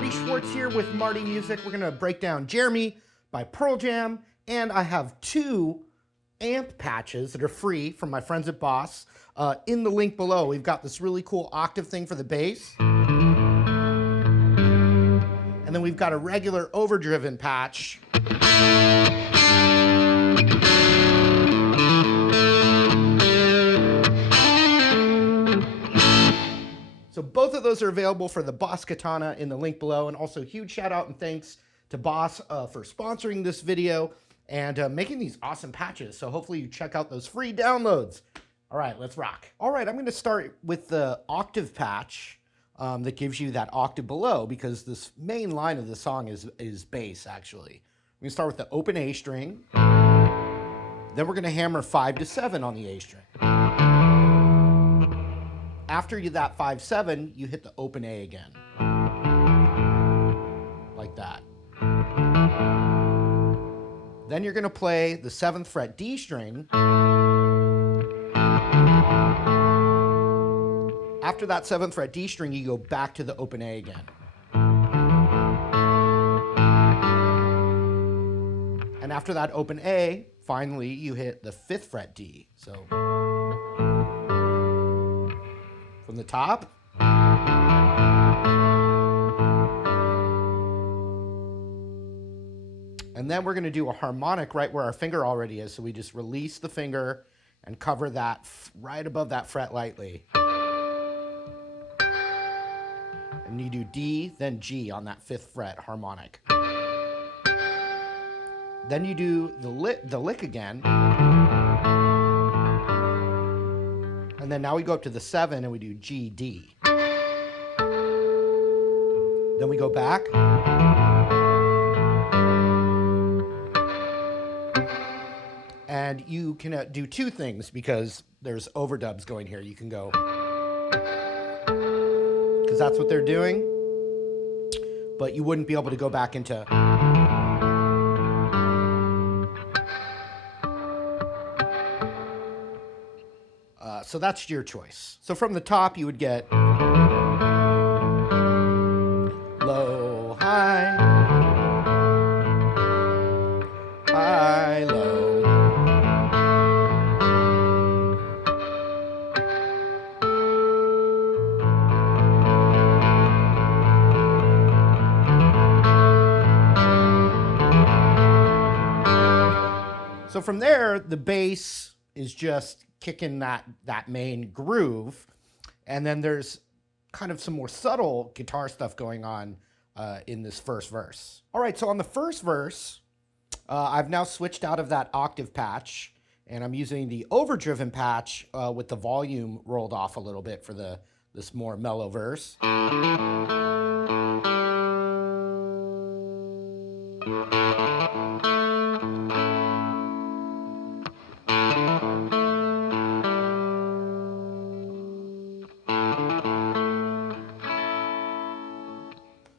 Marty Schwartz here with Marty Music. We're gonna break down Jeremy by Pearl Jam, and I have two amp patches that are free from my friends at Boss. In the link below, we've got this really cool octave thing for the bass. And then we've got a regular overdriven patch. So both of those are available for the Boss Katana in the link below. And also huge shout out and thanks to Boss for sponsoring this video and making these awesome patches. So hopefully you check out those free downloads. All right, let's rock. All right, I'm gonna start with the octave patch that gives you that octave below, because this main line of the song is bass, actually. We're gonna start with the open A string. Then we're gonna hammer 5 to 7 on the A string. After that 5-7, you hit the open A again. Like that. Then you're gonna play the 7th fret D string. After that 7th fret D string, you go back to the open A again. And after that open A, finally you hit the 5th fret D. So from the top. And then we're going to do a harmonic right where our finger already is. So we just release the finger and cover that right above that fret lightly. And you do D, then G on that 5th fret harmonic. Then you do the lick again. And then now we go up to the 7 and we do G, D. Then we go back. And you can do two things because there's overdubs going here. You can go, because that's what they're doing, but you wouldn't be able to go back into. So that's your choice. So from the top, you would get low, high, high, low. So from there, the bass is just kicking that main groove, and then there's kind of some more subtle guitar stuff going on in this first verse. All right, so on the first verse, I've now switched out of that octave patch, and I'm using the overdriven patch with the volume rolled off a little bit for this more mellow verse.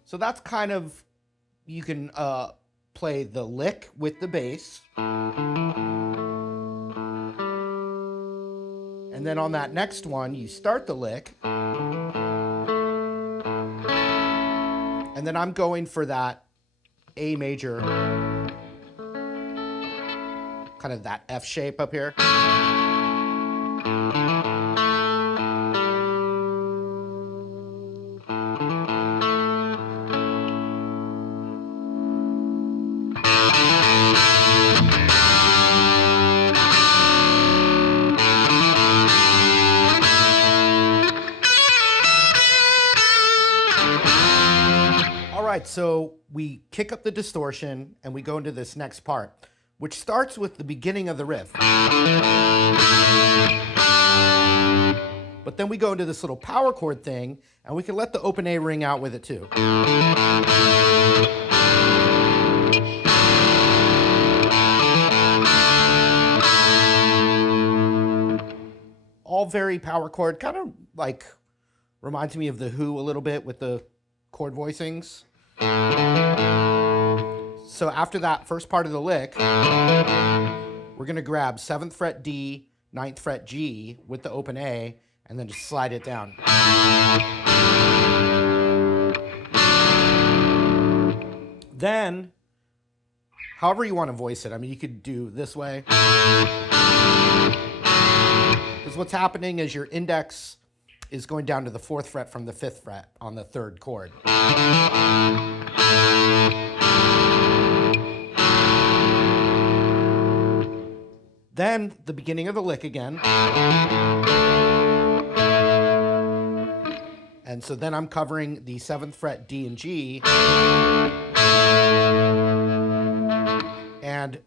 So that's kind of, you can play the lick with the bass. And then on that next one, you start the lick. And then I'm going for that A major, kind of that F shape up here. Alright, so we kick up the distortion and we go into this next part, which starts with the beginning of the riff. But then we go into this little power chord thing, and we can let the open A ring out with it too. All very power chord, kind of like reminds me of The Who a little bit with the chord voicings. So after that first part of the lick, we're going to grab 7th fret D, 9th fret G with the open A, and then just slide it down. Then, however you want to voice it, I mean, you could do this way. Because what's happening is your index is going down to the 4th fret from the 5th fret on the 3rd chord. Then the beginning of the lick again. And so then I'm covering the 7th fret D and G. And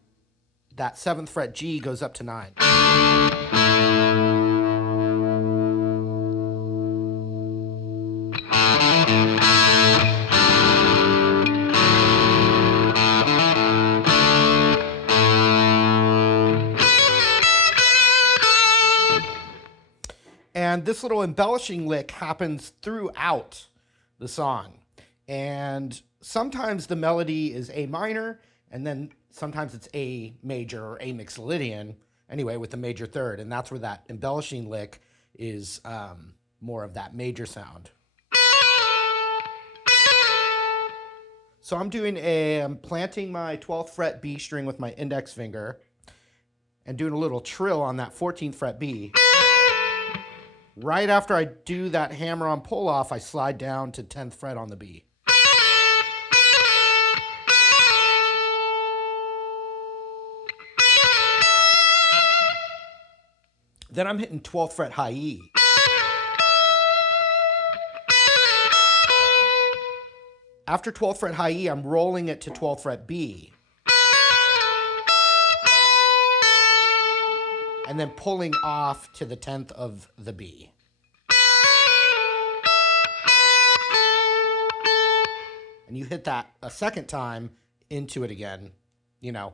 that 7th fret G goes up to 9. And this little embellishing lick happens throughout the song. And sometimes the melody is A minor, and then sometimes it's A major or A mixolydian, anyway, with the major third. And that's where that embellishing lick is more of that major sound. So I'm planting my 12th fret B string with my index finger and doing a little trill on that 14th fret B. Right after I do that hammer-on pull-off, I slide down to 10th fret on the B. Then I'm hitting 12th fret high E. After 12th fret high E, I'm rolling it to 12th fret B. And then pulling off to the 10th of the B. And you hit that a second time into it again, you know.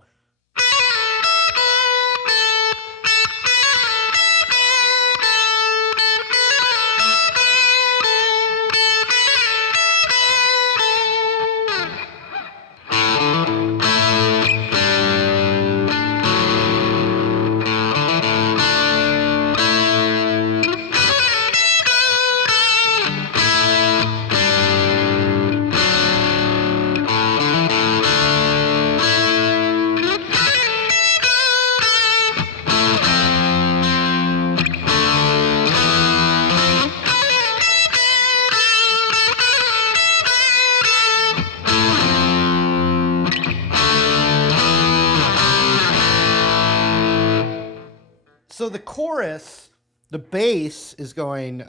So the chorus, the bass is going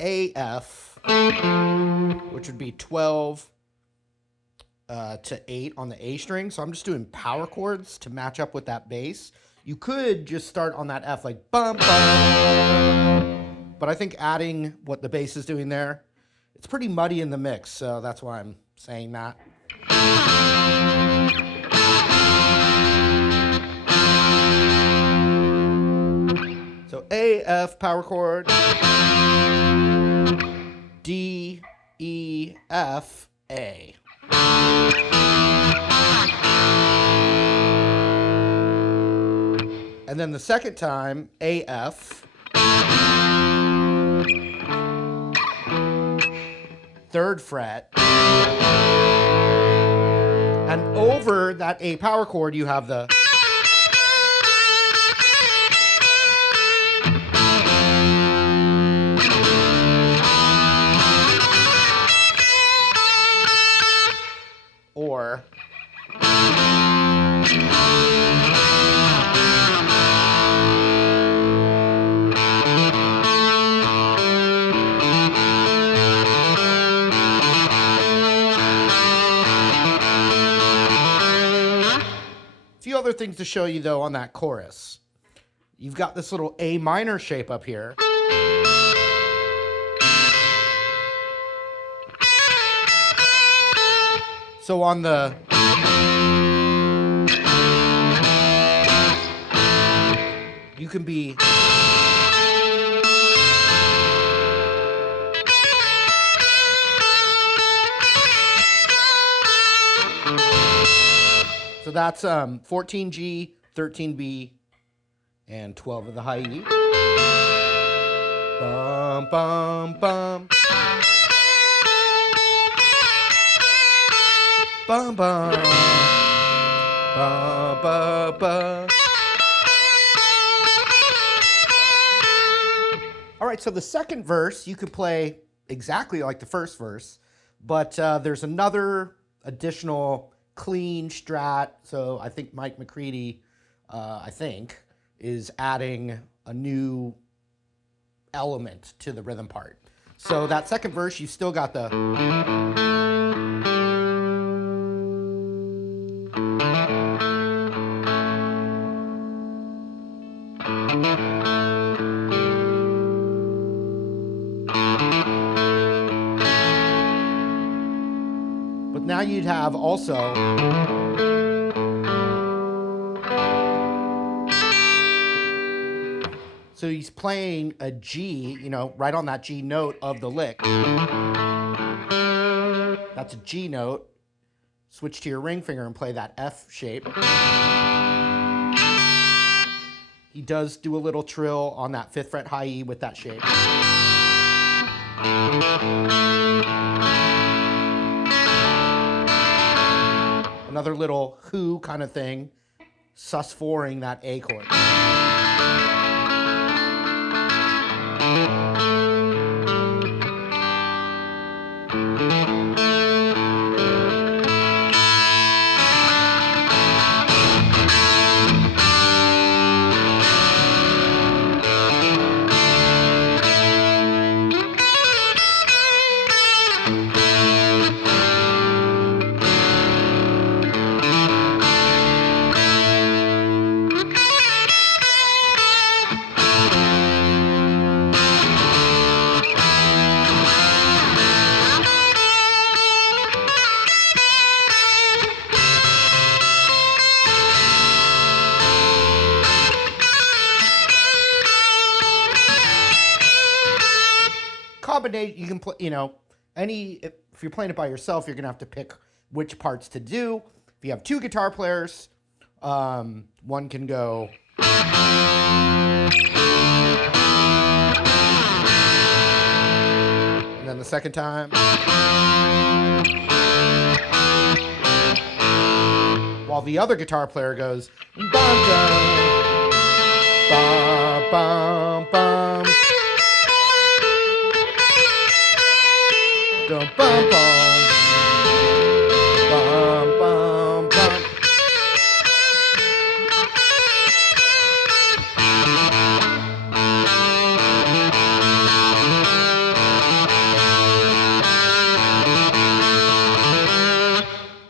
AF, which would be 12 to 8 on the A string. So I'm just doing power chords to match up with that bass. You could just start on that F like bum, bum. But I think adding what the bass is doing there, it's pretty muddy in the mix. So that's why I'm saying that. So A, F, power chord, D, E, F, A. And then the second time, A, F, 3rd fret, and over that A power chord you have the or a few other things to show you though on that chorus. You've got this little A minor shape up here. So on the you can be so that's 14G, 13B, and 12 of the high E. Bum, bum, bum. Bum bum. Ba ba ba. All right, so the second verse you could play exactly like the first verse, but there's another additional clean strat. So I think Mike McCready, is adding a new element to the rhythm part. So that second verse, you still got the. But now you'd have also. So he's playing a G, right on that G note of the lick. That's a G note. Switch to your ring finger and play that F shape. He does do a little trill on that 5th fret high E with that shape. Another little who kind of thing, sus4ing that A chord. Combination, you can play, if you're playing it by yourself, you're gonna have to pick which parts to do. If you have 2 guitar players, one can go. And then the second time. While the other guitar player goes. Bum, bum, bum, bum, bum. Bum, bum, bum, bum, bum.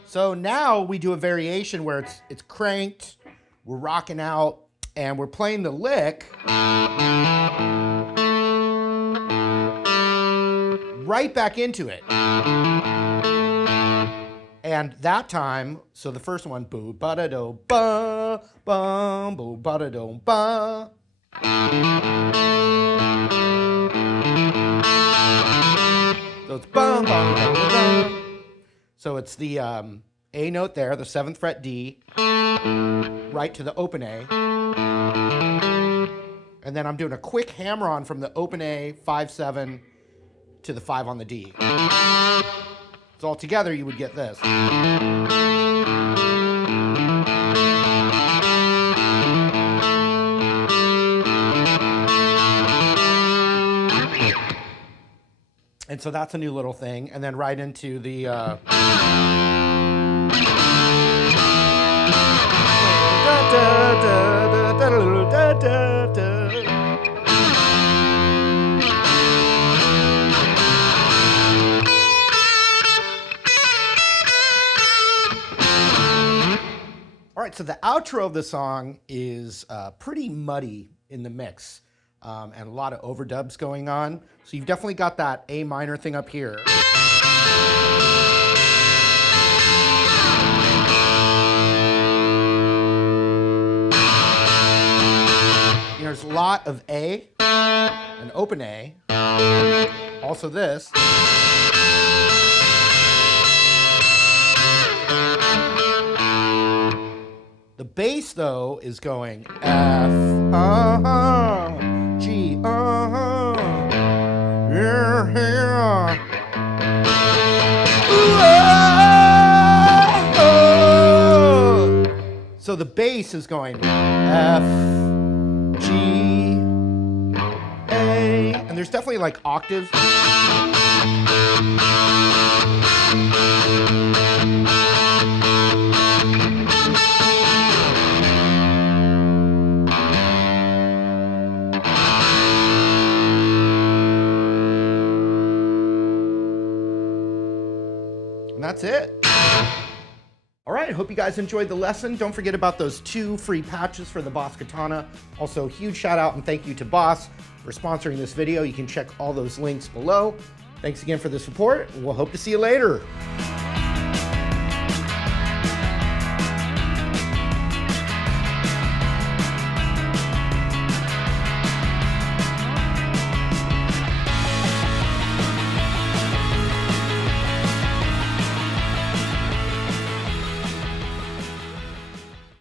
So now we do a variation where it's cranked, we're rocking out, and we're playing the lick right back into it. And that time, so the first one, boo ba da do ba bum boo ba da do ba. So it's bum bum bum bum. So it's the A note there, the 7th fret D, right to the open A. And then I'm doing a quick hammer on from the open A, 5-7 to the 5 on the D. So all together you would get this. And so that's a new little thing. And then right into the All right, so the outro of the song is pretty muddy in the mix, and a lot of overdubs going on. So you've definitely got that A minor thing up here. There's a lot of A, an open A, also this. The bass, though, is going F, G, yeah, yeah. Ooh, So the bass is going F, G, A, and there's definitely like octaves. And that's it. All right, hope you guys enjoyed the lesson. Don't forget about those 2 free patches for the Boss Katana. Also, huge shout out and thank you to Boss for sponsoring this video. You can check all those links below. Thanks again for the support, and we'll hope to see you later.